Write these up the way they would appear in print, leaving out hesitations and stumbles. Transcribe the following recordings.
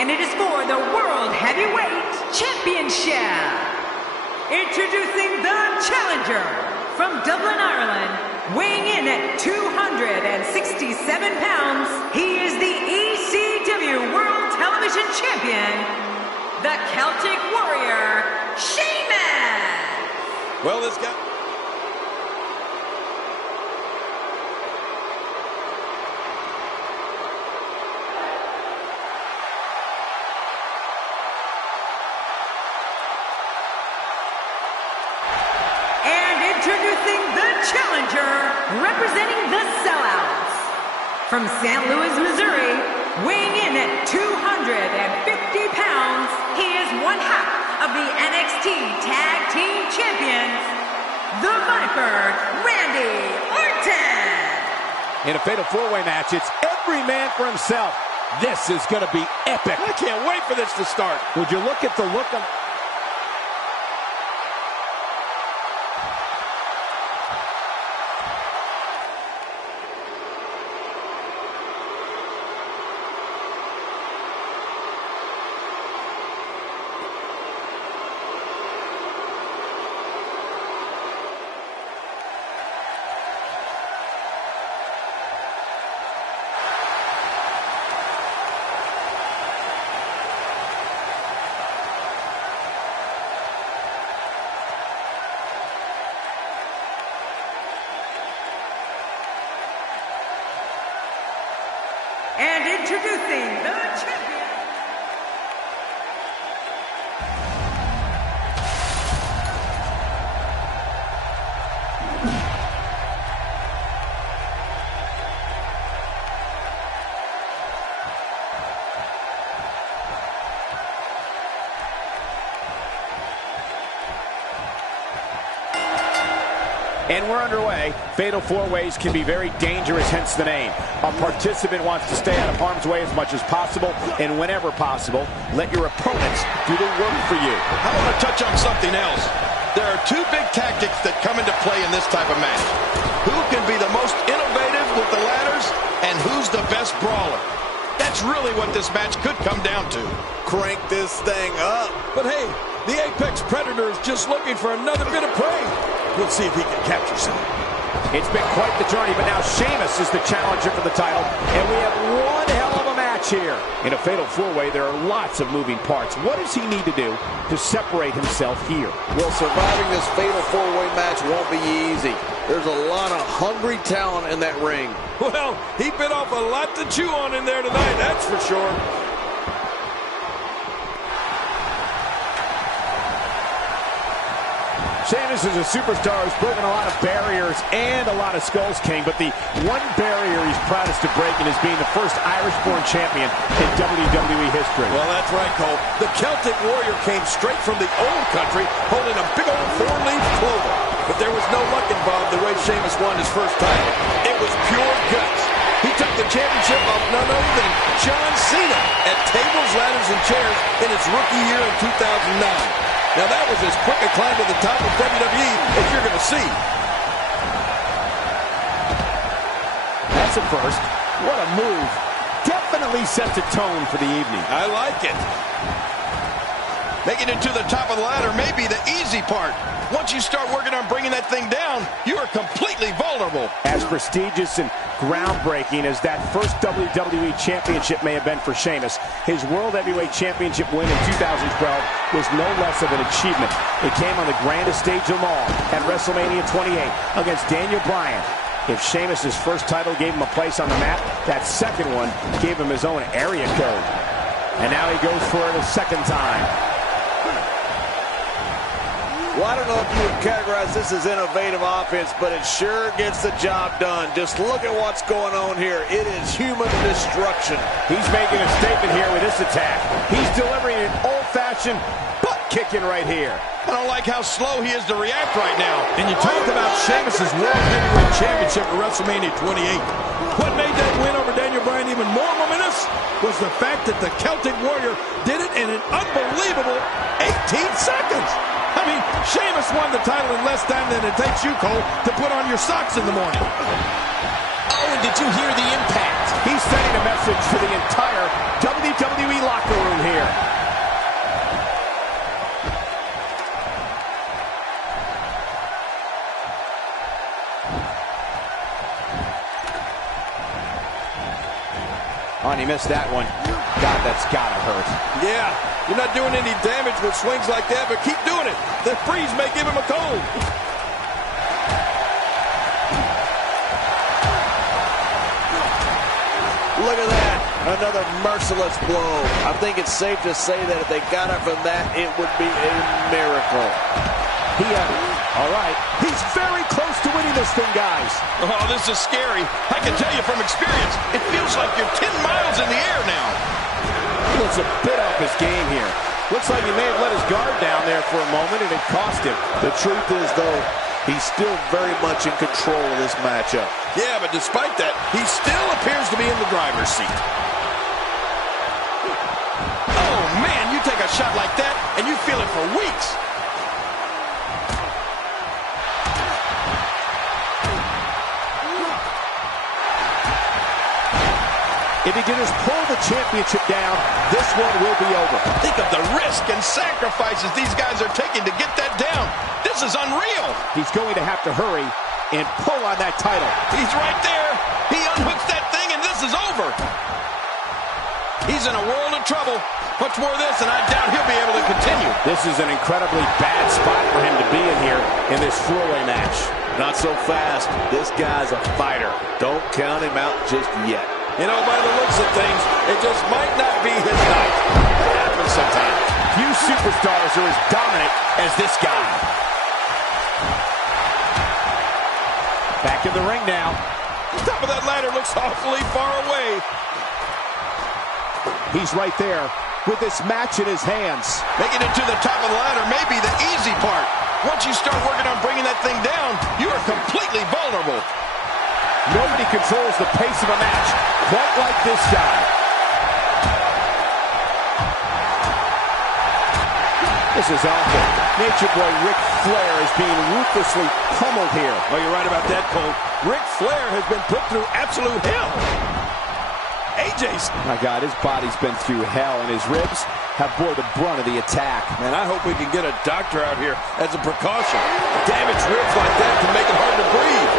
and it is for the World Heavyweight Championship. Introducing the challenger from Dublin, Ireland, weighing in at 267 pounds, he is the ECW World Television Champion, the Celtic Warrior, Sheamus! Well, this guy... Introducing the challenger, representing the Sellouts. From St. Louis, Missouri, weighing in at 250 pounds, he is one half of the NXT Tag Team Champions, the Viper, Randy Orton. In a fatal four-way match, it's every man for himself. This is going to be epic. I can't wait for this to start. Would you look at the look on... And introducing the champion. And we're underway. Fatal four-ways can be very dangerous, hence the name. A participant wants to stay out of harm's way as much as possible, and whenever possible, let your opponents do the work for you. I want to touch on something else. There are two big tactics that come into play in this type of match. Who can be the most innovative with the ladders, and who's the best brawler? That's really what this match could come down to. Crank this thing up. But hey, the Apex Predator is just looking for another bit of prey. Let's see if he can capture some. It's been quite the journey, but now Sheamus is the challenger for the title, and we have one hell of a match here. In a fatal four-way, there are lots of moving parts. What does he need to do to separate himself here? Well, surviving this fatal four-way match won't be easy. There's a lot of hungry talent in that ring. Well, he bit off a lot to chew on in there tonight, that's for sure. Sheamus is a superstar who's broken a lot of barriers and a lot of skulls, King, but the one barrier he's proudest of breaking is being the first Irish-born champion in WWE history. Well, that's right, Cole. The Celtic Warrior came straight from the old country, holding a big old four-leaf clover. But there was no luck involved the way Sheamus won his first title. It was pure guts. He took the championship off none other than John Cena at tables, ladders, and chairs in his rookie year in 2009. Now, that was as quick a climb to the top of WWE as you're going to see. That's a first. What a move. Definitely sets a tone for the evening. I like it. Making it to the top of the ladder may be the easy part. Once you start working on bringing that thing down, you are completely vulnerable. As prestigious and groundbreaking as that first WWE Championship may have been for Sheamus, his World Heavyweight Championship win in 2012 was no less of an achievement. It came on the grandest stage of them all at WrestleMania 28 against Daniel Bryan. If Sheamus' first title gave him a place on the map, that second one gave him his own area code. And now he goes for it a second time. Well, I don't know if you would categorize this as innovative offense, but it sure gets the job done. Just look at what's going on here. It is human destruction. He's making a statement here with this attack. He's delivering an old-fashioned butt kicking right here. I don't like how slow he is to react right now. And you talk about Sheamus' World Heavyweight Championship at WrestleMania 28. What made that win over Daniel Bryan even more momentous was the fact that the Celtic Warrior did it in an unbelievable 18 seconds. I mean, Sheamus won the title in less time than it takes you, Cole, to put on your socks in the morning. Oh, and did you hear the impact? He's sending a message to the entire WWE locker room here. Oh, and he missed that one. God, that's gotta hurt. Yeah, you're not doing any damage with swings like that, but keep doing it. The freeze may give him a cold. Look at that. Another merciless blow. I think it's safe to say that if they got it from that, it would be a miracle. All right. He's very close to winning this thing, guys. Oh, this is scary. I can tell you from experience, it feels like you're 10 miles in the air now. He looks a bit off his game here. Looks like he may have let his guard down there for a moment, and it cost him. The truth is, though, he's still very much in control of this matchup. Yeah, but despite that, he still appears to be in the driver's seat. Oh, man, you take a shot like that, and you feel it for weeks. If he can just pull the championship down, this one will be over. Think of the risk and sacrifices these guys are taking to get that down. This is unreal. He's going to have to hurry and pull on that title. He's right there. He unhooks that thing, and this is over. He's in a world of trouble. Much more of this, and I doubt he'll be able to continue. This is an incredibly bad spot for him to be in here in this four-way match. Not so fast. This guy's a fighter. Don't count him out just yet. You know, by the looks of things, it just might not be his night. It happens sometimes. Few superstars are as dominant as this guy. Back in the ring now. The top of that ladder looks awfully far away. He's right there with this match in his hands. Making it to the top of the ladder may be the easy part. Once you start working on bringing that thing down, you are completely vulnerable. Nobody controls the pace of a match quite like this guy. This is awful. Nature Boy Ric Flair is being ruthlessly pummeled here. Oh, you're right about that, Cole. Ric Flair has been put through absolute hell. AJ's. My God, his body's been through hell, and his ribs have bore the brunt of the attack. Man, I hope we can get a doctor out here as a precaution. Damaged ribs like that can make it hard to breathe.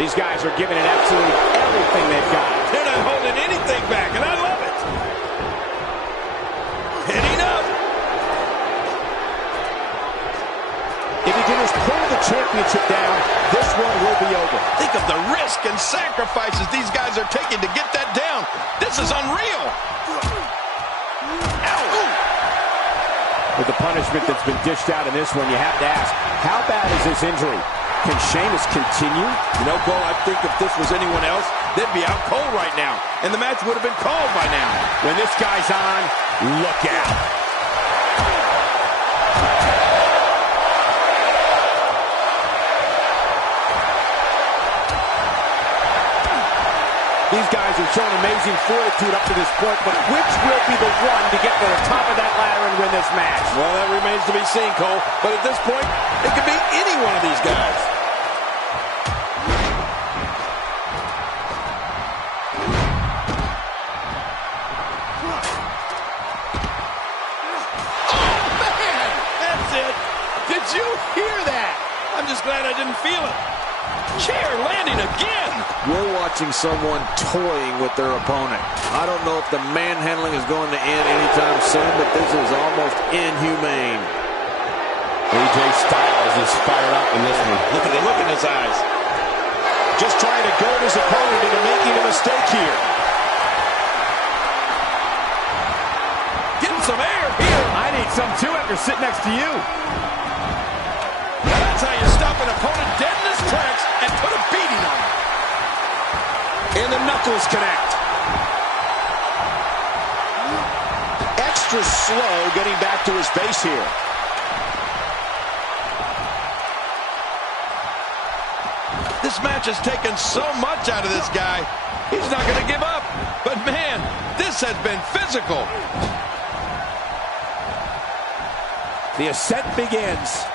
These guys are giving it absolutely everything they've got. They're not holding anything back, and I love it. Hitting up. If he can just pull the championship down, this one will be over. Think of the risk and sacrifices these guys are taking to get that down. This is unreal. Ow. With the punishment that's been dished out in this one, you have to ask, how bad is this injury? Can Sheamus continue? You know, Cole, I think if this was anyone else, they'd be out cold right now, and the match would have been called by now. When this guy's on, look out. These guys have shown amazing fortitude up to this point, but which will be the one to get to the top of that ladder and win this match? Well, that remains to be seen, Cole. But at this point, it could be any one of these guys. Oh, man! That's it. Did you hear that? I'm just glad I didn't feel it. Chair landing again. We're watching someone toying with their opponent. I don't know if the manhandling is going to end anytime soon, but this is almost inhumane. AJ Styles is fired up in this one. Look at the look in his eyes. Just trying to goad his opponent into making a mistake here. Getting some air here. I need some too after sitting next to you. Now that's how you stop an opponent dead in his tracks and put a beating on him. And the knuckles connect. Extra slow getting back to his base here. This match has taken so much out of this guy. He's not going to give up. But man, this has been physical. The ascent begins.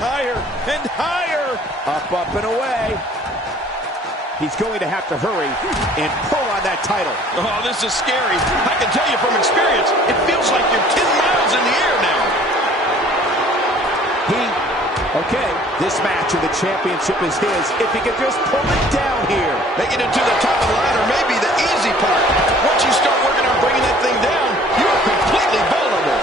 Higher and higher. Up and away. He's going to have to hurry and pull on that title. Oh, this is scary. I can tell you from experience, it feels like you're 10 miles in the air now. Okay, this match of the championship is his if he can just pull it down here. Making it to the top of the ladder may be the easy part. Once you start working on bringing that thing down, you're completely vulnerable.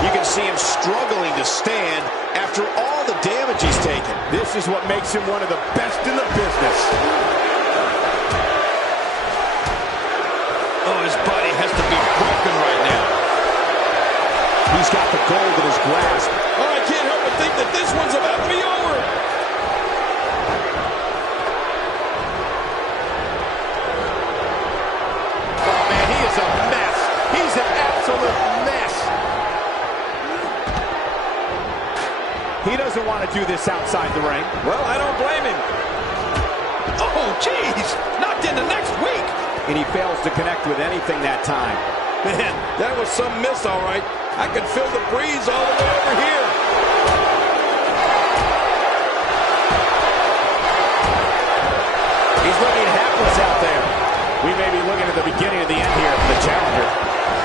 You can see him struggling to stand after all the damage he's taken. This is what makes him one of the best in the business. Oh, his body has to be broken right now. He's got the gold in his grasp. Oh, I can't help but think that this one's about to be over. Oh, man, he is a mess. He's an absolute mess. He doesn't want to do this outside the ring. Well, I don't blame him. Oh, jeez. Knocked into next week. And he fails to connect with anything that time. Man, that was some miss, all right. I can feel the breeze all the way over here. He's looking hapless out there. We may be looking at the beginning of the end here for the challenger.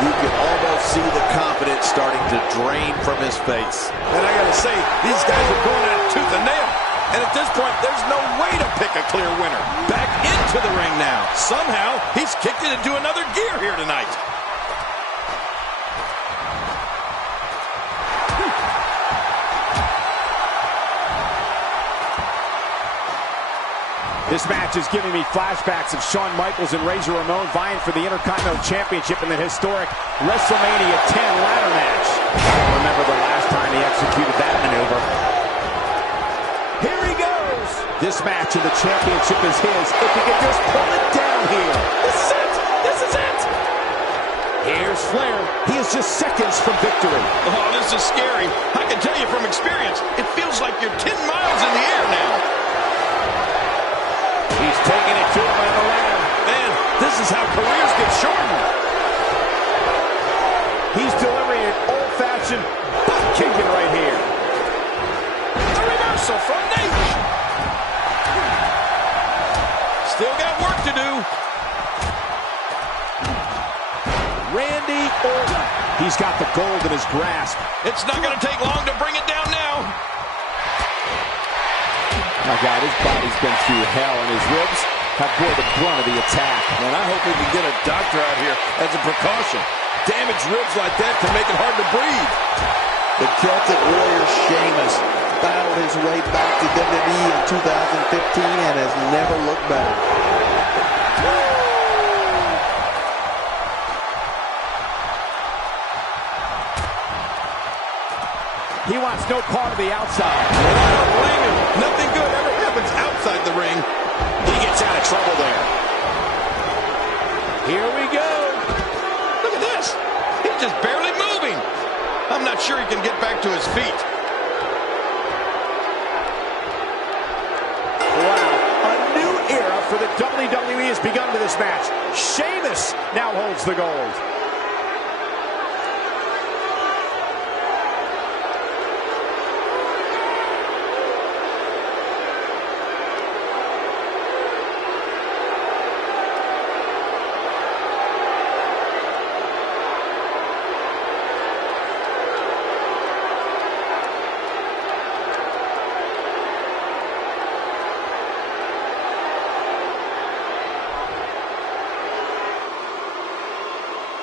You can almost see the confidence starting to drain from his face. And I got to say, these guys are going at it tooth and nail. And at this point, there's no way to pick a clear winner. Back into the ring now. Somehow, he's kicked it into another gear here tonight. This match is giving me flashbacks of Shawn Michaels and Razor Ramon vying for the Intercontinental Championship in the historic WrestleMania 10 ladder match. I don't remember the last time he executed that maneuver. Here he goes. This match of the championship is his if he can just pull it down here. This is it. This is it. Here's Flair. He is just seconds from victory. Oh, this is scary. I can tell you from experience, it feels like you're 10 miles in the air now. He's taking it to him on the ladder. Man, this is how careers get shortened. He's delivering an old-fashioned butt kicking right here. The reversal from Nate. Still got work to do. Randy Orton. He's got the gold in his grasp. It's not going to take long to bring it down now. My God, his body's been through hell, and his ribs have bore the brunt of the attack. Man, I hope we can get a doctor out here as a precaution. Damaged ribs like that can make it hard to breathe. The Celtic Warrior Sheamus battled his way back to WWE in 2015 and has never looked better. He wants no part of the outside. And I don't blame him. Nothing good ever happens outside the ring. He gets out of trouble there. Here we go. Look at this. He's just barely moving. I'm not sure he can get back to his feet. Wow. A new era for the WWE has begun with this match. Sheamus now holds the gold.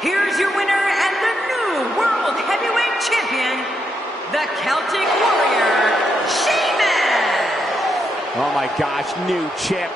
Here's your winner and the new World Heavyweight Champion, the Celtic Warrior, Sheamus! Oh my gosh, new champion.